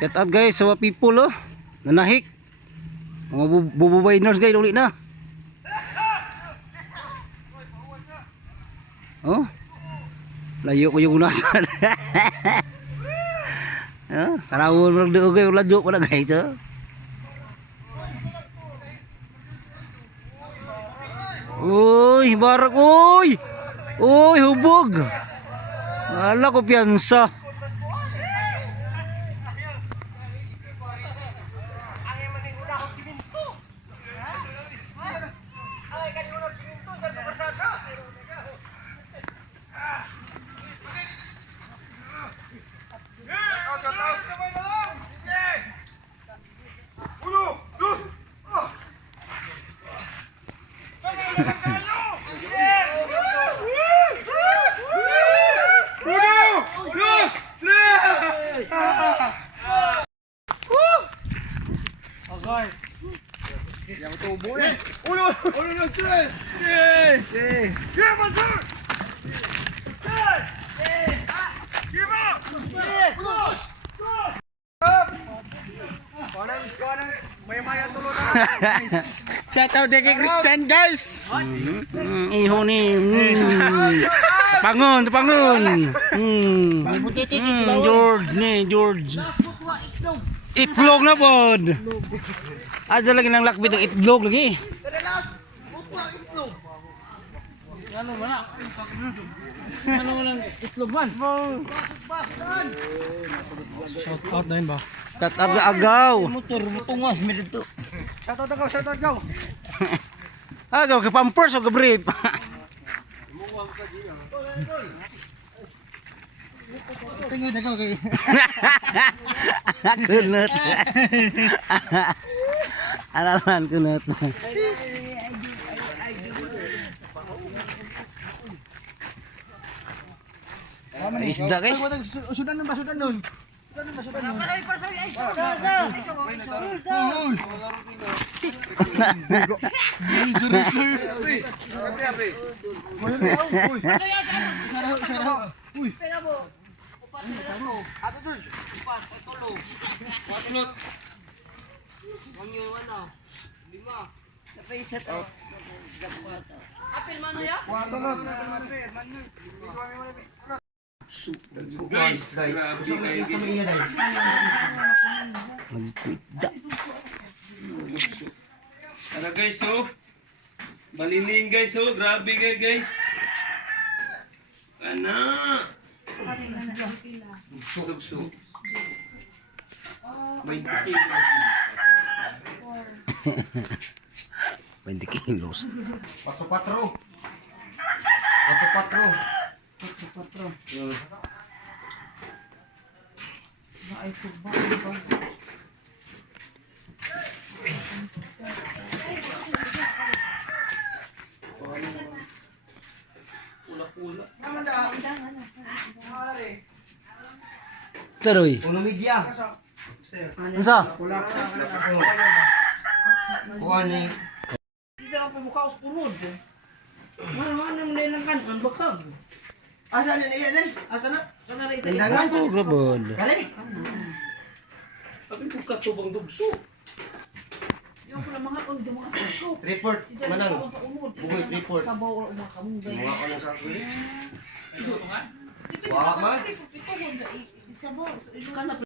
Shout out guys sa mga people oh. Nanahik. Mga bububainers guys ulit na. Oh. Layo ko yung unasan. Oh, karawon mo do guys, layo pala guys oh. Uy, barak uy. Uy, hubog. Ala ko piyansa. Yang tubo eh. Ulo, tres. Come on, sir. Shout out kay Christian guys. Iho ni. Pangon, pangon. George ni, George. Itlog na pod. Ada lagi nang lakbit ng itlog lagi. Ano ba na? Ano mo lang itlog man? Shout out na yun ba? Shout out na agaw. Motor, tungas, may dito. Shout out agaw. Agaw, ka pampers o ka brief. Tingin agaw kay. Kunut. Alaman kunut. Isda guys. Sudan nun. Guys, grabe guys. Magkuida. Tara guys, oh. Baliling guys, oh. Grabe guys. Ana. Dugso. 20 kilos. 20 kilos. 4-4. Ay suba. Pula-pula. Taroy. Uno media. Unsa? Kuha ni. Dito lang pamuka os purod. Ano mo lang kan ang bakag. Asa na iya din? Asa na? Kana ra ito. Tindagan. Ako rabod. Kali. Abi buka to bang dugso. Yung pala mga kung di mo kasako. Report. Manang. Sa umod. Bugoy report. Sa bawo o mga kamungay. Mga ko lang sa kulit. Ito nga. Wala man. Kana